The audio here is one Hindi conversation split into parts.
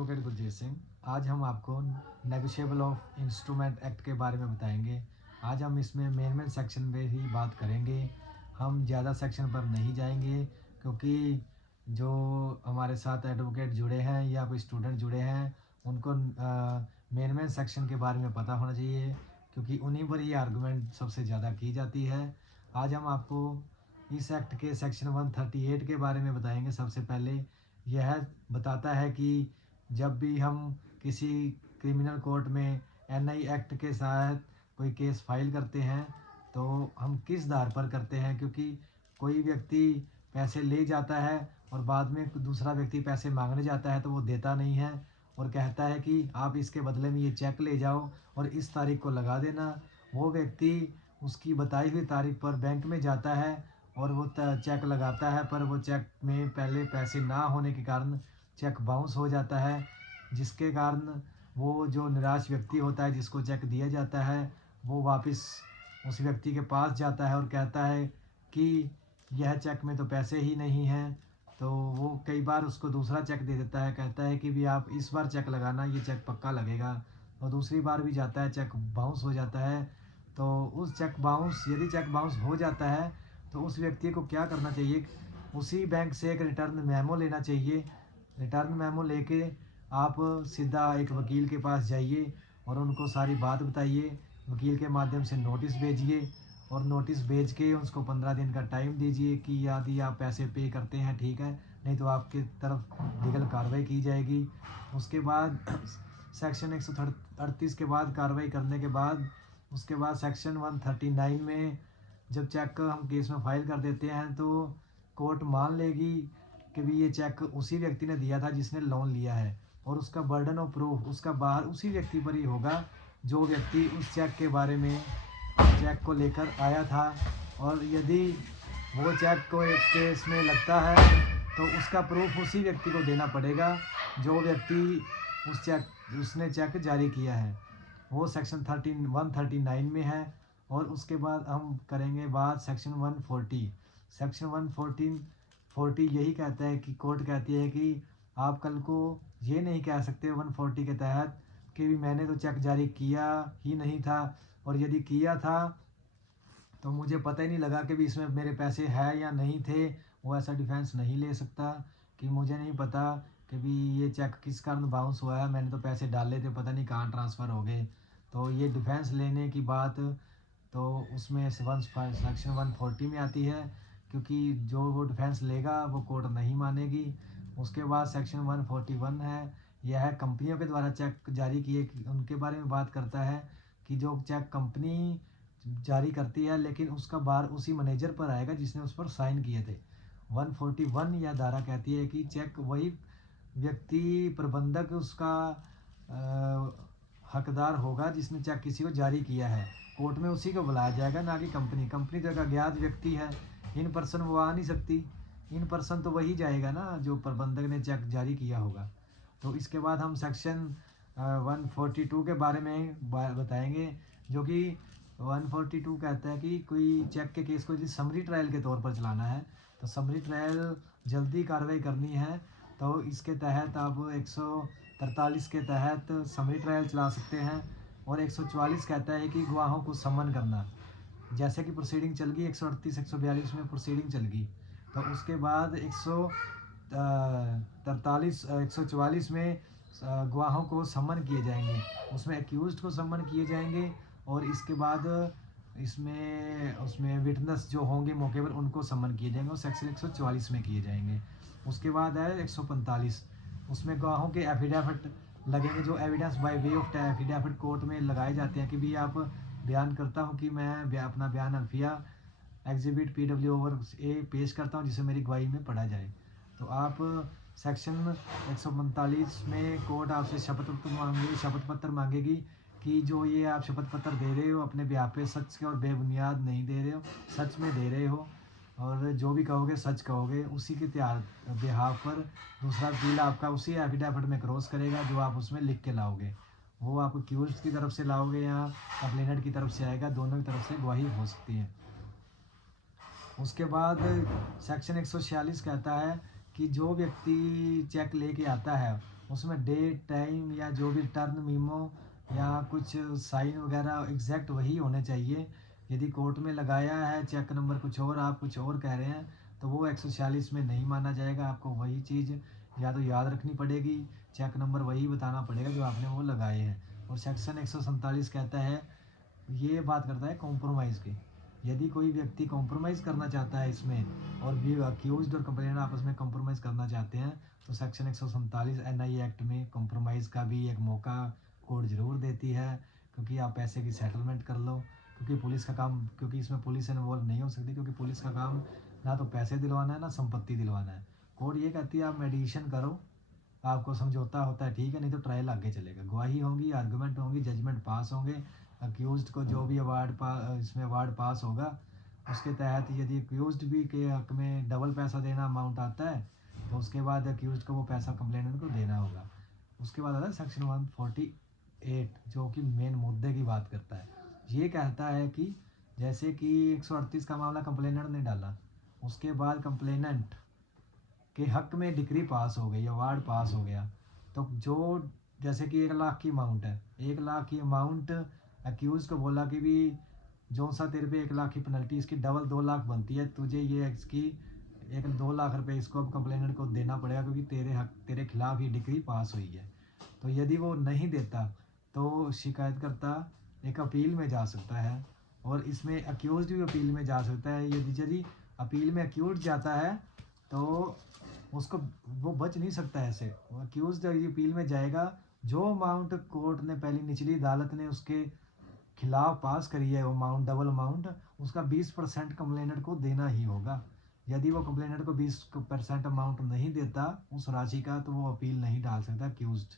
एडवोकेट गुरजीत सिंह। आज हम आपको नेगोशिएबल ऑफ इंस्ट्रूमेंट एक्ट के बारे में बताएंगे। आज हम इसमें मेन सेक्शन में ही बात करेंगे। हम ज़्यादा सेक्शन पर नहीं जाएंगे क्योंकि जो हमारे साथ एडवोकेट जुड़े हैं या कोई स्टूडेंट जुड़े हैं उनको मेन सेक्शन के बारे में पता होना चाहिए क्योंकि उन्हीं पर ही आर्गूमेंट सबसे ज़्यादा की जाती है। आज हम आपको इस एक्ट के सेक्शन 138 के बारे में बताएंगे। सबसे पहले यह बताता है कि जब भी हम किसी क्रिमिनल कोर्ट में एनआई एक्ट के साथ कोई केस फाइल करते हैं तो हम किस आधार पर करते हैं, क्योंकि कोई व्यक्ति पैसे ले जाता है और बाद में दूसरा व्यक्ति पैसे मांगने जाता है तो वो देता नहीं है और कहता है कि आप इसके बदले में ये चेक ले जाओ और इस तारीख को लगा देना। वो व्यक्ति उसकी बताई हुई तारीख पर बैंक में जाता है और वो चेक लगाता है, पर वो चेक में पहले पैसे ना होने के कारण चेक बाउंस हो जाता है, जिसके कारण वो जो निराश व्यक्ति होता है जिसको चेक दिया जाता है वो वापस उस व्यक्ति के पास जाता है और कहता है कि यह चेक में तो पैसे ही नहीं हैं। तो वो कई बार उसको दूसरा चेक दे देता है, कहता है कि भी आप इस बार चेक लगाना, ये चेक पक्का लगेगा। और दूसरी बार भी जाता है, चेक बाउंस हो जाता है। तो उस यदि चेक बाउंस हो जाता है तो उस व्यक्ति को क्या करना चाहिए, उसी बैंक से एक रिटर्न मेमो लेना चाहिए। रिटर्न मेमो लेके आप सीधा एक वकील के पास जाइए और उनको सारी बात बताइए। वकील के माध्यम से नोटिस भेजिए और नोटिस भेज के उसको 15 दिन का टाइम दीजिए कि यदि आप पैसे पे करते हैं ठीक है, नहीं तो आपकी तरफ लीगल कार्रवाई की जाएगी। उसके बाद सेक्शन 138 के बाद कार्रवाई करने के बाद उसके बाद सेक्शन 139 में जब चेक हम केस में फाइल कर देते हैं तो कोर्ट मान लेगी कि भी ये चेक उसी व्यक्ति ने दिया था जिसने लोन लिया है और उसका बर्डन ऑफ प्रूफ उसका बाहर उसी व्यक्ति पर ही होगा जो व्यक्ति उस चेक के बारे में चेक को लेकर आया था। और यदि वो चेक को एक केस में लगता है तो उसका प्रूफ उसी व्यक्ति को देना पड़ेगा जो व्यक्ति उसने चेक जारी किया है। वो सेक्शन 139 में है। और उसके बाद हम करेंगे बात सेक्शन 140। सेक्शन 140 यही कहता है कि कोर्ट कहती है कि आप कल को ये नहीं कह सकते 140 के तहत कि मैंने तो चेक जारी किया ही नहीं था, और यदि किया था तो मुझे पता ही नहीं लगा कि भी इसमें मेरे पैसे हैं या नहीं थे। वो ऐसा डिफेंस नहीं ले सकता कि मुझे नहीं पता कि भी ये चेक किस कारण बाउंस हुआ है, मैंने तो पैसे डाले थे पता नहीं कहाँ ट्रांसफ़र हो गए। तो ये डिफेंस लेने की बात तो उसमें सेक्शन 140 में आती है, क्योंकि जो वो डिफेंस लेगा वो कोर्ट नहीं मानेगी। उसके बाद सेक्शन 141 है, यह है कंपनियों के द्वारा चेक जारी किए उनके बारे में बात करता है कि जो चेक कंपनी जारी करती है लेकिन उसका बार उसी मैनेजर पर आएगा जिसने उस पर साइन किए थे। 141 यह धारा कहती है कि चेक वही व्यक्ति प्रबंधक उसका हकदार होगा जिसने चेक किसी को जारी किया है। कोर्ट में उसी को बुलाया जाएगा, ना कि कंपनी तो एक अज्ञात व्यक्ति है, इन पर्सन वो आ नहीं सकती। इन पर्सन तो वही जाएगा ना जो प्रबंधक ने चेक जारी किया होगा। तो इसके बाद हम सेक्शन 142 के बारे में बताएंगे, जो कि 142 कहता है कि कोई चेक के केस को यदि समरी ट्रायल के तौर पर चलाना है तो समरी ट्रायल जल्दी कार्रवाई करनी है तो इसके तहत आप 143 के तहत समरी ट्रायल चला सकते हैं। और 144 कहता है कि गवाहों को समन करना, जैसे कि प्रोसीडिंग चल गई 138 142 में प्रोसीडिंग चल गई, तो उसके बाद 144 में गवाहों को समन किए जाएंगे, उसमें एक्यूज्ड को समन किए जाएंगे और इसके बाद उसमें विटनेस जो होंगे मौके पर उनको समन किए जाएंगे और सेक्शन 144 में किए जाएंगे। उसके बाद है 145, उसमें गवाहों के एफिडेविट लगेंगे, जो evidence by way of affidavit court में लगाए जाते हैं कि भी आप बयान करता हूँ कि मैं अपना बयान अल्फिया एग्जिबिट PW/A पेश करता हूँ जिसे मेरी गवाही में पढ़ा जाए। तो आप सेक्शन 145 में कोर्ट आपसे शपथ पत्र मांगेगी कि जो ये आप शपथ पत्र दे रहे हो अपने ब्याह पे सच के और बेबुनियाद नहीं दे रहे हो, सच में दे रहे हो और जो भी कहोगे सच कहोगे। उसी के बिहाफ पर दूसरा वकील आपका उसी एफिडेविट में क्रॉस करेगा जो आप उसमें लिख के लाओगे, वो आप एक्यूज्ड की तरफ से लाओगे या कंप्लेनेंट की तरफ से आएगा, दोनों की तरफ से गवाही हो सकती है। उसके बाद सेक्शन 146 कहता है कि जो व्यक्ति चेक लेके आता है उसमें डेट टाइम या जो भी टर्न मीमो या कुछ साइन वगैरह एग्जैक्ट वही होने चाहिए। यदि कोर्ट में लगाया है चेक नंबर कुछ और, आप कुछ और कह रहे हैं, तो वो 146 में नहीं माना जाएगा। आपको वही चीज़ या तो याद रखनी पड़ेगी, चेक नंबर वही बताना पड़ेगा जो आपने वो लगाए हैं। और सेक्शन 147 कहता है, ये बात करता है कॉम्प्रोमाइज़ की। यदि कोई व्यक्ति कॉम्प्रोमाइज़ करना चाहता है इसमें, और भी अक्यूज्ड और कंप्लेनेंट आपस में कॉम्प्रोमाइज़ करना चाहते हैं, तो सेक्शन 147 एनआई एक्ट में कॉम्प्रोमाइज़ का भी एक मौका कोर्ट ज़रूर देती है, क्योंकि आप पैसे की सेटलमेंट कर लो। क्योंकि पुलिस का काम, क्योंकि इसमें पुलिस इन्वॉल्व नहीं हो सकती, क्योंकि पुलिस का काम ना तो पैसे दिलवाना है ना संपत्ति दिलवाना है। कोर्ट ये कहती है आप मेडिएशन करो, आपको समझौता होता है ठीक है, नहीं तो ट्रायल आगे चलेगा, गवाही होंगी, आर्गूमेंट होंगी, जजमेंट पास होंगे। अक्यूज्ड को जो भी इसमें अवार्ड पास होगा, उसके तहत यदि अक्यूज्ड भी के हक में डबल पैसा देना अमाउंट आता है, तो उसके बाद अक्यूज्ड को वो पैसा कंप्लेनेंट को देना होगा। उसके बाद आता है सेक्शन 148, जो कि मेन मुद्दे की बात करता है। ये कहता है कि जैसे कि 138 का मामला कंप्लेनेंट ने डाला, उसके बाद कंप्लेनेंट के हक में डिक्री पास हो गई, अवार्ड पास हो गया, तो जो जैसे कि 1 लाख की अमाउंट है, 1 लाख की अमाउंट अक्यूज को बोला कि भी जो सा तेरे पे 1 लाख की पेनल्टी, इसकी डबल 2 लाख बनती है, तुझे ये इसकी 2 लाख रुपए इसको अब कंप्लेनेंट को देना पड़ेगा, क्योंकि तेरे खिलाफ ये डिक्री पास हुई है। तो यदि वो नहीं देता, तो शिकायतकर्ता एक अपील में जा सकता है, और इसमें अक्यूज भी अपील में जा सकता है। यदि अपील में अक्यूज जाता है, तो उसको वो बच नहीं सकता ऐसे। अक्यूज जब अपील में जाएगा, जो अमाउंट कोर्ट ने पहली निचली अदालत ने उसके खिलाफ पास करी है, वो अमाउंट डबल अमाउंट, उसका 20% कंप्लेनेंट को देना ही होगा। यदि वो कंप्लेनेंट को 20% अमाउंट नहीं देता उस राशि का, तो वो अपील नहीं डाल सकता अक्यूज्ड।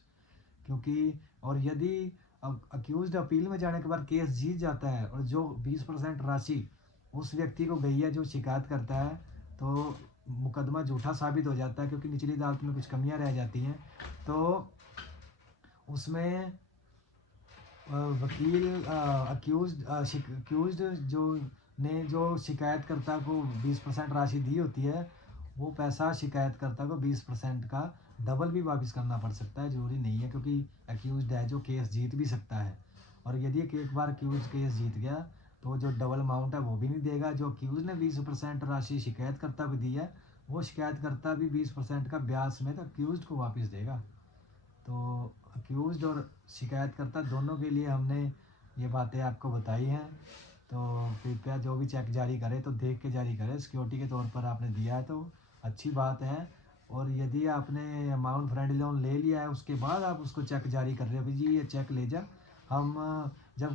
क्योंकि और यदि अक्यूज्ड अपील में जाने के बाद केस जीत जाता है, और जो 20% राशि उस व्यक्ति को गई है जो शिकायत करता है, तो मुकदमा झूठा साबित हो जाता है, क्योंकि निचली अदालत में कुछ कमियां रह जाती हैं। तो उसमें वकील अक्यूज्ड जो शिकायतकर्ता को 20% राशि दी होती है, वो पैसा शिकायतकर्ता को 20% का डबल भी वापस करना पड़ सकता है। ज़रूरी नहीं है, क्योंकि अक्यूज्ड है जो केस जीत भी सकता है। और यदि एक बार अक्यूज केस जीत गया, तो जो डबल अमाउंट है वो भी नहीं देगा। जो अक्यूज ने 20% राशि शिकायतकर्ता को दी है, वो शिकायतकर्ता भी 20% का ब्याज समेत अक्यूज्ड को वापस देगा। तो अक्यूज्ड और शिकायतकर्ता दोनों के लिए हमने ये बातें आपको बताई हैं। तो कृपया जो भी चेक जारी करे तो देख के जारी करें, सिक्योरिटी के तौर पर आपने दिया है तो अच्छी बात है। और यदि आपने अमाउंट फ्रेंडली लोन ले लिया है, उसके बाद आप उसको चेक जारी कर रहे हो, भाई जी ये चेक ले जा, हम जब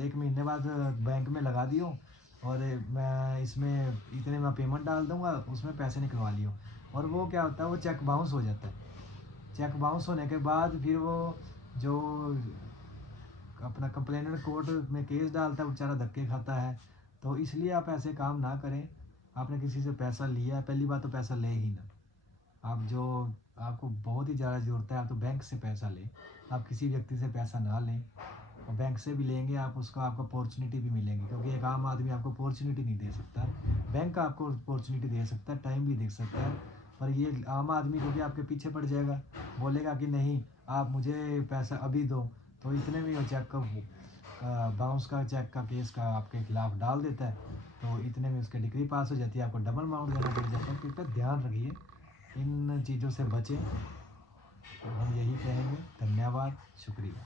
1 महीने बाद बैंक में लगा दियो, और मैं इसमें इतने में पेमेंट डाल दूंगा, उसमें पैसे निकलवा लियो, और वो क्या होता है, वो चेक बाउंस हो जाता है। चेक बाउंस होने के बाद फिर वो जो अपना कंप्लेनेंट कोर्ट में केस डालता है, बेचारा धक्के खाता है। तो इसलिए आप ऐसे काम ना करें। आपने किसी से पैसा लिया है, पहली बात तो पैसा ले ही ना। आप जो आपको बहुत ही ज़्यादा ज़रूरत है, आप तो बैंक से पैसा लें। आप किसी व्यक्ति से पैसा ना लें, और बैंक से भी लेंगे आप उसका आपको अपॉर्चुनिटी भी मिलेंगी, क्योंकि एक आम आदमी आपको अपॉर्चुनिटी नहीं दे सकता। बैंक आपको अपॉर्चुनिटी दे सकता है, टाइम भी दे सकता है, पर ये आम आदमी क्योंकि आपके पीछे पड़ जाएगा, बोलेगा कि नहीं आप मुझे पैसा अभी दो, तो इतने में वो चेक का बाउंस का चेक का केस का आपके खिलाफ डाल देता है। तो इतने में उसकी डिग्री पास हो जाती है, आपको डबल अमाउंट देना पड़ जाता है। कृपया ध्यान रखिए, इन चीज़ों से बचें। तो हम यही कहेंगे। धन्यवाद, शुक्रिया।